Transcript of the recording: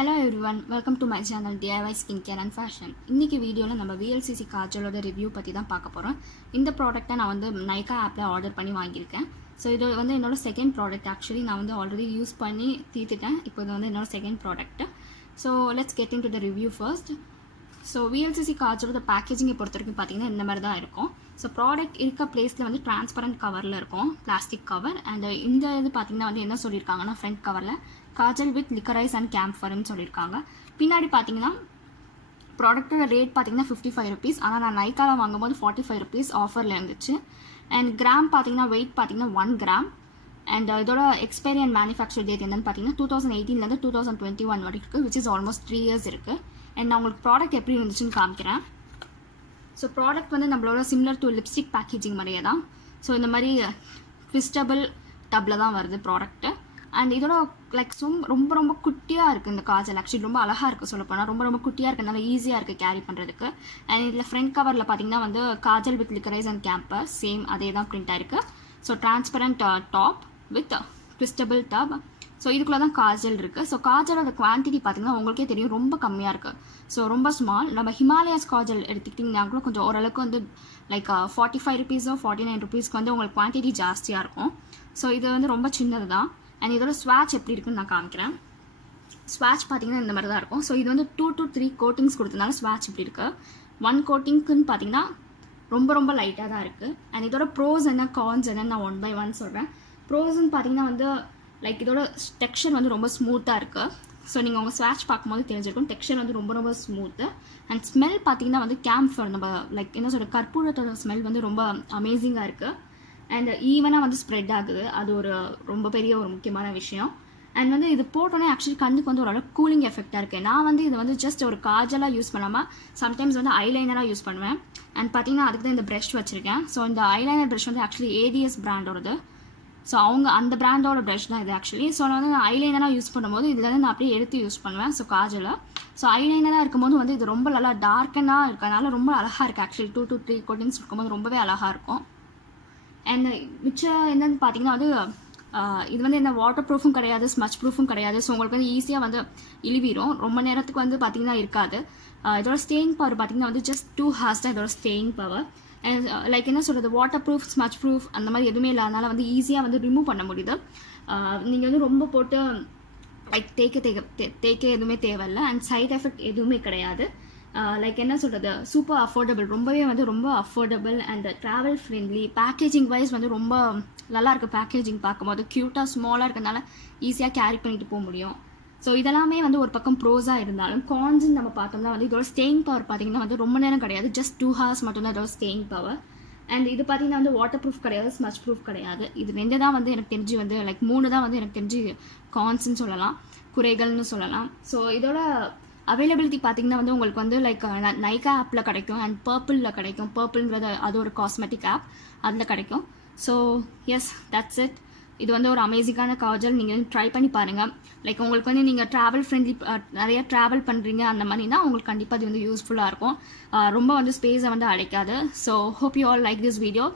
Hello everyone, welcome to my channel DIY Skincare and Fashion. இன்னைக்கு வீடியோல நம்ம vlcc காஜலோட review பத்தி தான் பார்க்க போறோம். இந்த ப்ராடக்ட்டை நான் வந்து நைகா ஆப்ல ஆர்டர் பண்ணி வாங்கியிருக்கேன். ஸோ இது வந்து என்னோட செகண்ட் ப்ராடக்ட். ஆக்சுவலி நான் வந்து ஆல்ரெடி யூஸ் பண்ணி தீர்த்துட்டேன். இப்போ இது வந்து என்னோட second product. So let's get in to the review first. So vlcc காஜலோட பேக்கேஜிங்கை பொறுத்த வரைக்கும் பார்த்தீங்கன்னா இந்த மாதிரி தான் இருக்கும். ஸோ ப்ராடக்ட் இருக்க பிளேஸில் வந்து டிரான்ஸ்பரண்ட் கவரில் இருக்கும், பிளாஸ்டிக் கவர். அண்ட் இந்த இது பார்த்தீங்கன்னா வந்து என்ன சொல்லியிருக்காங்கன்னா ஃப்ரண்ட் கவரில் காஜல் வித் லிக்கரைஸ் அண்ட் கேம்ஃபர்னு சொல்லியிருக்காங்க. பின்னாடி பார்த்தீங்கன்னா ப்ராடக்ட்டோட ரேட் பார்த்தீங்கன்னா 55 ருபீஸ். ஆனால் நான் நைக்காவில் வாங்கும்போது 45 ருபீஸ் ஆஃபரில் இருந்துச்சு. அண்ட் கிராம் பார்த்தீங்கன்னா வெயிட் பார்த்தீங்கன்னா 1 கிராம். அண்ட் இதோட எக்ஸ்பைரி அண்ட் மேனுஃபேக்சர் டேட் என்னன்னு பார்த்தீங்கன்னா 2018 2021 வரைக்கும் இருக்குது, விச் இஸ் ஆல்மோஸ்ட் 3 இயர்ஸ் இருக்குது. அண்ட் நான் உங்களுக்கு ப்ராடக்ட் எப்படி இருந்துச்சுன்னு காமிக்கிறேன். ஸோ ப்ராடக்ட் வந்து நம்மளோட சிமிலர் டு லிப்ஸ்டிக் பேக்கேஜிங் மாதிரியே தான். ஸோ இந்த மாதிரி ட்விஸ்டபிள் டப்பில் தான் வருது ப்ராடக்ட்டு. அண்ட் இதோட லைக் ரொம்ப ரொம்ப குட்டியாக இருக்குது இந்த காஜல். ஆக்சுவலி ரொம்ப அழகாக இருக்குது சொல்லப்போனால். ரொம்ப குட்டியாக இருக்கிறதுனால ஈஸியாக இருக்குது கேரி பண்ணுறதுக்கு. அண்ட் இதில் ஃப்ரண்ட் கவரில் பார்த்தீங்கன்னா வந்து kajal with liquorice and camphor same அதே தான் பிரிண்ட் ஆயிருக்கு. So transparent top with twistable tub. So இதுக்குள்ளே தான் காஜல் இருக்குது. ஸோ காஜலோட குவான்டிட்டி பார்த்தீங்கன்னா உங்களுக்கே தெரியும் ரொம்ப கம்மியாக இருக்குது. ஸோ ரொம்ப ஸ்மால். நம்ம ஹிமாலயாஸ் காஜல் எடுத்துக்கிட்டிங்கன்னா கூட கொஞ்சம் ஓரளவுக்கு வந்து லைக் 45 ருபீஸோ 49 ருபீஸ்க்கு வந்து உங்களுக்கு குவான்டிட்டி ஜாஸ்தியாக இருக்கும். ஸோ இது வந்து ரொம்ப சின்னது தான். அண்ட் இதோட ஸ்வாட்ச் எப்படி இருக்குன்னு நான் காமிக்கிறேன். ஸ்வாட்ச் பார்த்தீங்கன்னா இந்த மாதிரி தான் இருக்கும். ஸோ இது வந்து 2 to 3 கோட்டிங்ஸ் கொடுத்ததுனால ஸ்வாட்ச் இப்படி இருக்குது. 1 கோட்டிங்க்குன்னு பார்த்தீங்கன்னா ரொம்ப லைட்டாக தான் இருக்குது. அண்ட் இதோட ப்ரோஸ் என்ன கான்ஸ் என்னன்னு நான் 1 by 1 சொல்கிறேன். ப்ரோஸ்ன்னு பார்த்தீங்கன்னா வந்து லைக் இதோட டெக்ஸ்சர் வந்து ரொம்ப ஸ்மூத்தாக இருக்குது. ஸோ நீங்கள் உங்கள் ஸ்வாட்ச் பார்க்கும்போது தெரிஞ்சிருக்கும் டெக்ஸ்சர் வந்து ரொம்ப ஸ்மூத்து. அண்ட் ஸ்மெல் பார்த்தீங்கன்னா வந்து கேம்ஃபர், நம்ம லைக் என்ன சொல்கிற கற்பூரத்தோட ஸ்மெல் வந்து ரொம்ப அமேசிங்காக இருக்குது. அண்ட் ஈவனாக வந்து ஸ்ப்ரெட் ஆகுது. அது ரொம்ப பெரிய ஒரு முக்கியமான விஷயம். அண்ட் வந்து இது போட்டோன்னே ஆக்சுவலி கண்ணுக்கு வந்து ஓரளவு கூலிங் எஃபெக்டாக இருக்குது. நான் வந்து இது வந்து ஜஸ்ட் ஒரு காஜலாக யூஸ் பண்ணாமல் சம்டைம்ஸ் வந்து ஐலைனராக யூஸ் பண்ணுவேன். அண்ட் பார்த்தீங்கன்னா அதுக்கு தான் இந்த ப்ரஷ் வச்சுருக்கேன். ஸோ இந்த ஐலைனர் ப்ரஷ் வந்து ஆக்சுவலி ADS பிராண்டோடது. ஸோ அந்த பிராண்டோட ப்ரஷ் தான் இது ஆக்சுவலி. ஸோ நான் வந்து ஐலைனராக யூஸ் பண்ணும்போது இதில் வந்து நான் அப்படியே எடுத்து யூஸ் பண்ணுவேன். ஸோ காஜலை ஸோ ஐலைனராக இருக்கும்போது வந்து இது ரொம்ப நல்லா டார்க்கனாக இருக்கிறதுனால ரொம்ப அழகாக இருக்குது. ஆக்சுவலி 2 to 3 கோட்டிங்ஸ் இருக்கும்போது ரொம்பவே அழகாக இருக்கும். அண்ட் மிச்சம் என்னென்னு பார்த்தீங்கன்னா வந்து இது வந்து என்ன வாட்டர் ப்ரூஃபும் கிடையாது, ஸ்மச் ப்ரூஃபும் கிடையாது. ஸோ உங்களுக்கு வந்து ஈஸியாக வந்து இழுவிடும். ரொம்ப நேரத்துக்கு வந்து பார்த்தீங்கன்னா இருக்காது. இதோட ஸ்டேயிங் பவர் பார்த்தீங்கன்னா வந்து ஜஸ்ட் 2 hours தான் இதோட ஸ்டேயிங் பவர். அண்ட் லைக் என்ன சொல்கிறது, வாட்டர் ப்ரூஃப் ஸ்மச் ப்ரூஃப் அந்த மாதிரி எதுவுமே இல்லாதனால வந்து ஈஸியாக வந்து ரிமூவ் பண்ண முடியுது. நீங்கள் வந்து ரொம்ப போட்டு லைக் தேய்க்க எதுவுமே தேவையில்லை. அண்ட் சைட் எஃபெக்ட் எதுவுமே கிடையாது. லைக் என்ன சொல்கிறது, சூப்பர் அஃபோர்டபுள், ரொம்பவே வந்து ரொம்ப affordable. And travel friendly. Packaging wise வந்து ரொம்ப நல்லா இருக்குது. பேக்கேஜிங் பார்க்கும்போது க்யூட்டாக ஸ்மாலாக இருக்கிறதுனால ஈஸியாக கேரி பண்ணிட்டு போக முடியும். ஸோ இதெல்லாமே வந்து ஒரு பக்கம் ப்ரோஸாக இருந்தாலும் கான்ஸ்ன்னு நம்ம பார்த்தோம்னா வந்து இதோட ஸ்டேயிங் பவர் பார்த்தீங்கன்னா வந்து ரொம்ப நேரம் கிடையாது, ஜஸ்ட் 2 hours மட்டும்தான் இதோட ஸ்டேயிங் பவர். அண்ட் இது பார்த்தீங்கன்னா வந்து வாட்டர் ப்ரூஃப் கிடையாது, ஸ்மச் ப்ரூஃப் கிடையாது. இது 2 தான் வந்து எனக்கு தெரிஞ்சு வந்து லைக் 3 தான் வந்து எனக்கு தெரிஞ்சு கான்ஸ்ன்னு சொல்லலாம், குறைகள்னு சொல்லலாம். ஸோ இதோட அவைலபிலிட்டி பார்த்தீங்கன்னா வந்து உங்களுக்கு வந்து லைக் நைகா ஆப்பில் கிடைக்கும் அண்ட் பர்பிளில் கிடைக்கும். பர்பிள்ங்கிறது அது ஒரு காஸ்மெட்டிக் ஆப், அதில் கிடைக்கும். So yes, that's it. இது வந்து ஒரு அமேசிங்கான காஜல். நீங்கள் ட்ரை பண்ணி பாருங்கள். லைக் உங்களுக்கு வந்து நீங்கள் ட்ராவல் ஃப்ரெண்ட்லி நிறைய ட்ராவல் பண்ணுறீங்க அந்த மாதிரினா உங்களுக்கு கண்டிப்பாக இது வந்து யூஸ்ஃபுல்லாக இருக்கும். ரொம்ப வந்து ஸ்பேஸை வந்து அடைக்காது. So hope you all like this video.